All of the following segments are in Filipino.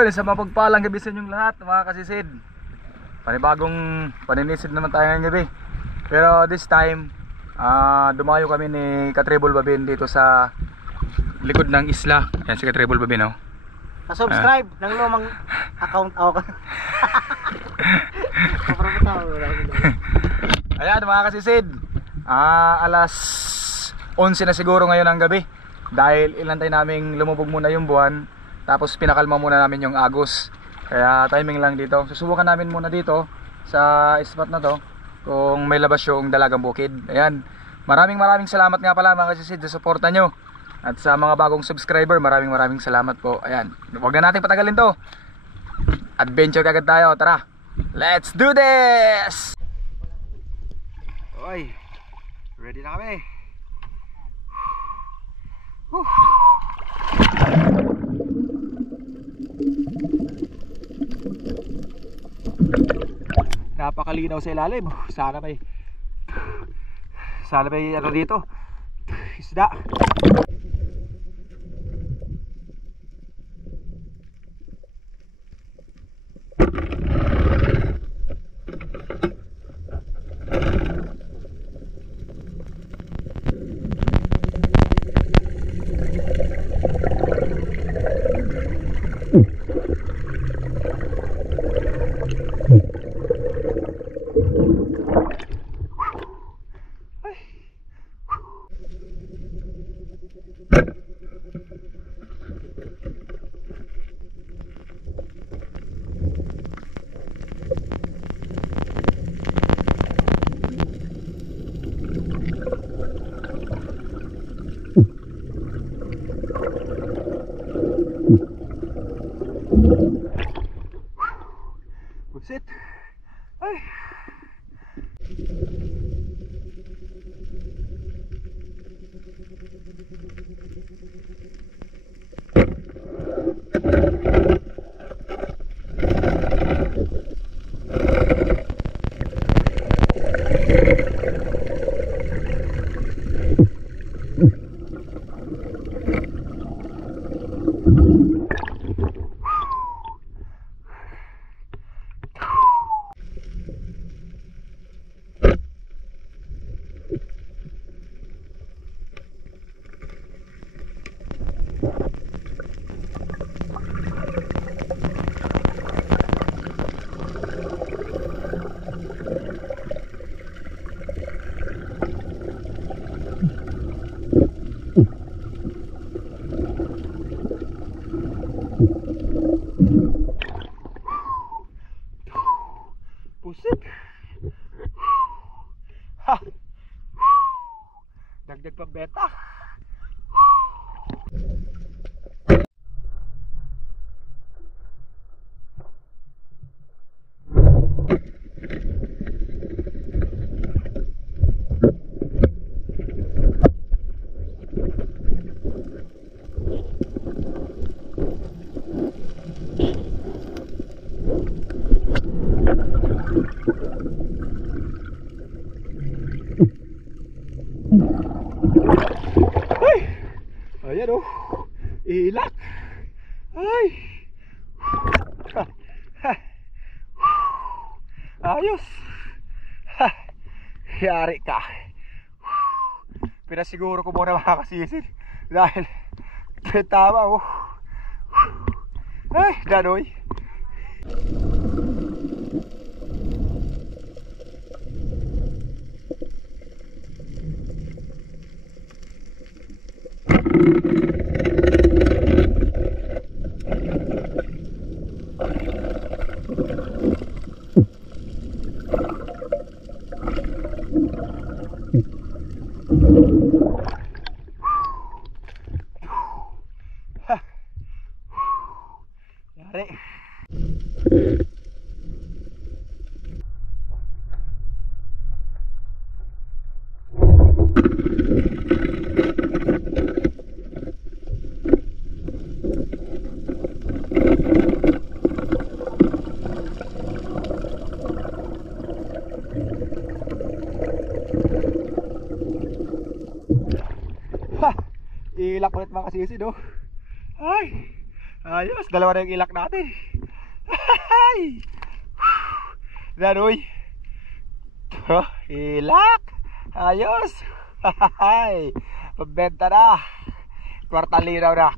Ayun, isang mapagpalang gabi sa inyong lahat mga kasisid. Panibagong paninisid naman tayo ngayong gabi. Pero this time dumayo kami ni Katribol Babin dito sa likod ng isla. Yan si Katribol Babin, oh. Pa-subscribe ng lumang account ako. Ayan mga kasisid, alas 11 na siguro ngayon ang gabi. Dahil ilantay naming lumubog muna yung buwan, tapos pinakalma muna namin yung agos. Kaya timing lang dito. Susubukan namin muna dito sa spot na to kung may labas yung Dalagang Bukid. Ayan, maraming salamat nga pala mga kasisid sa suporta nyo. At sa mga bagong subscriber, maraming salamat po. Ayan, huwag na natin patagalin to. Adventure kagad tayo, tara, let's do this! Oy, ready na kami. Napakalinaw sa ilalim. Sana may ano dito, isda. Buset. Ay. Pusit. Ha. Dagdag pambenta. Ayan, oh, ilak. Ay, ayos. Yari ka. Pinasiguro ko muna mga kasisid dahil tama, oh. Ay, danoy. Yari. Ilak ulit mga kasisid, oh. Ay, Ayos, dalawa na yung ilak natin. Danoy. Ilak. Ayos. Pabenta na. Kwartal linaw na.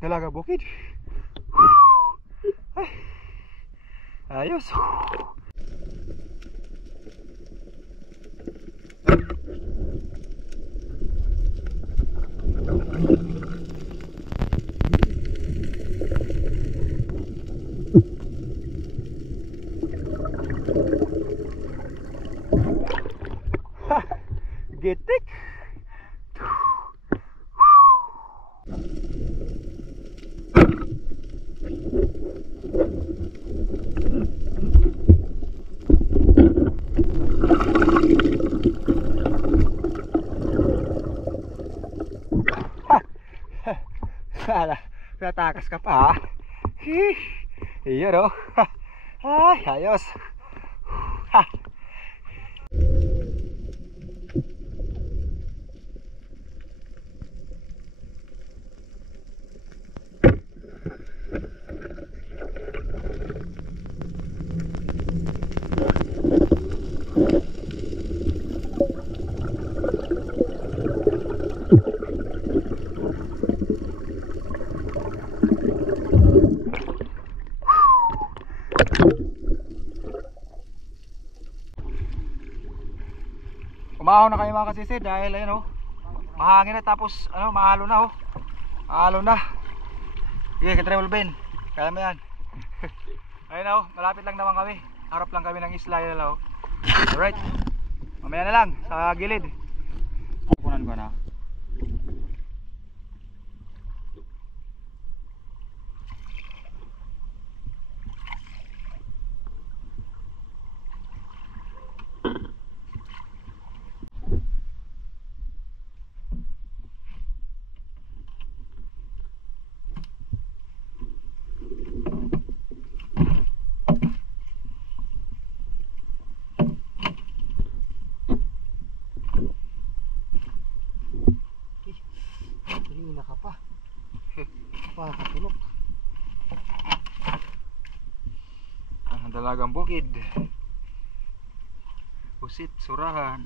Dalaga bukid. Ayos. Getik. Natakas ka pa ha. Iyon o. Ay, ayos. Ha. Umahaw na kayo mga kasisi dahil ayun oh, mahangin na tapos ano, mahalo na oh. Mahalo na. Sige, ka-travel Ben. Kaya mo yan. Ayun oh, malapit lang naman kami. Harap lang kami ng isla yun oh. Alright. Mamaya na lang sa gilid. Kukunan ko na. Pakatulog. Ang dalagang bukid. Pusit, surahan.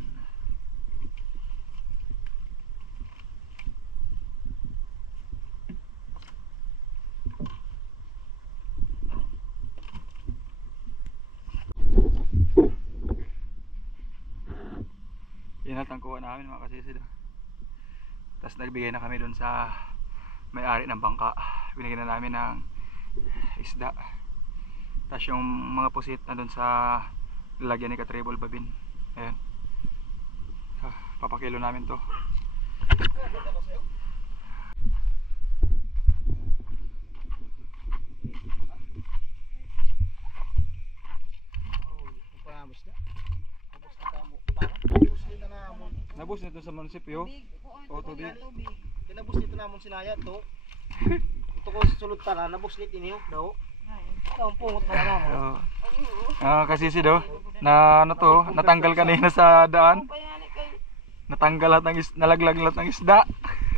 Yan at ang kuha namin mga kasisid. Tapos nagbigay na kami dun sa may-ari ng bangka. Binigyan na namin ng isda. Tapos yung mga pusit na dun sa lalagyan ni Katribol Babin. Ayan. Papakilo namin to. Nabus nito sa munisipyo. O tubig. Kinabus nito namon sinaya to. Ito ko sulod tara, nabus nito inyo daw. Ang pungot na namon. Kasi si do, na ano to, natanggal kanina sa daan. Natanggal lahat ng nalaglag lahat ng isda.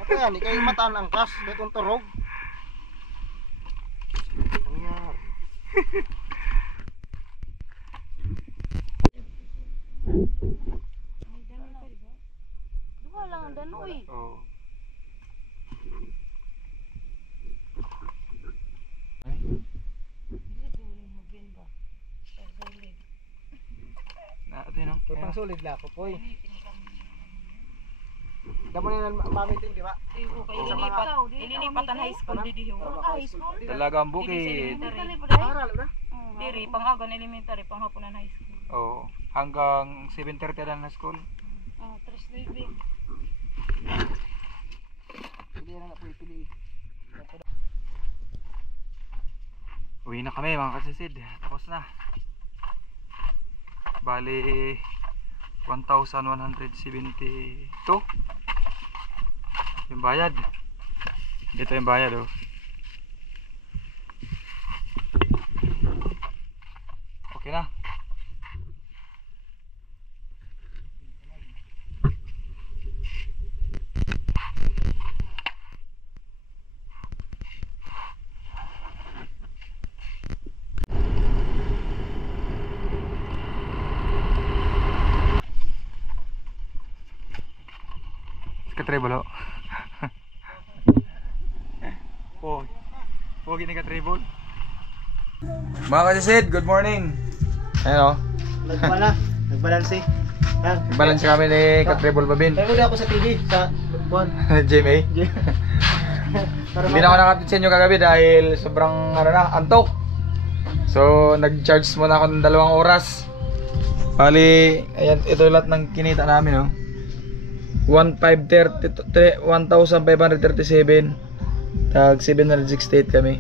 Ako yan, kay mataan ang kas, betong turog. Nangyari. Duha lang ang danoy. Oh. Natin no. Kay pang solid la ko poy. Damo ni mamiting di ba? Ililipatan high school di diho. High school. Dalagang bukid. Aral na. Diri pangagon elementary panghapunan high school. Oh, hanggang 7:30 lang na school. Ah, 3:9. Pili na na poy pili. Uwi na kami mga kasisid. Tapos na. Bali 1,172 Yung bayad. Dito yung bayad oh. Okay na. Ka-treble oh. Pogi ni ka-treble. Mga kasisid, good morning. Ayan oh. Nagbalanse. Balance kami ni ka-treble Babin. Tayo muna ako sa TV, sa buwan. GMA. Hindi na ako nakapit sa inyo kagabi dahil sobrang antok. So nag-charge muna ako ng 2 oras. Bali, ayan, ito lahat ng kinita namin oh. 1,537 tag 768 kami.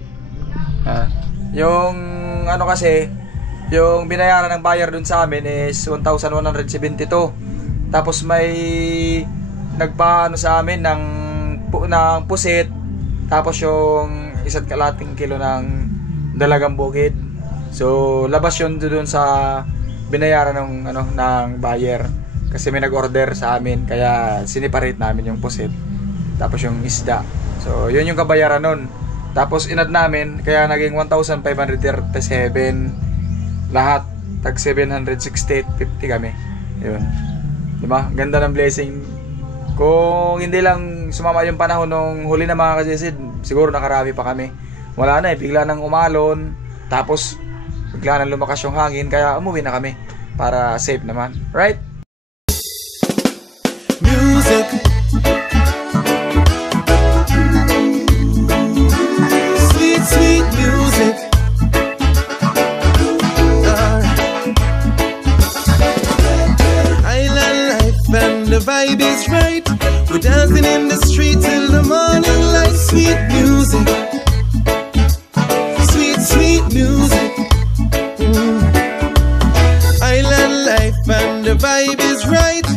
Yung ano kasi, yung binayaran ng buyer dun sa amin is 1,172. Tapos may nagpaano sa amin ng pusit. Tapos yung 1 kalating kilo ng dalagang bukid. So labas yun dun sa binayaran ng ng buyer. Kasi may nag-order sa amin, kaya siniparate namin yung pusit tapos yung isda. So yun yung kabayaran nun. Tapos inad namin, kaya naging 1,537 lahat, tag 768.50 kami. Yun, diba? Ganda ng blessing. Kung hindi lang sumama yung panahon nung huli na mga kasisid, siguro nakarami pa kami. Wala na bigla nang umalon, tapos bigla nang lumakas yung hangin, kaya umuwi na kami para safe naman, right? Music, sweet, sweet music. Island life and the vibe is right. We're dancing in the street till the morning light. Sweet music, sweet, sweet music. Island life and the vibe is right.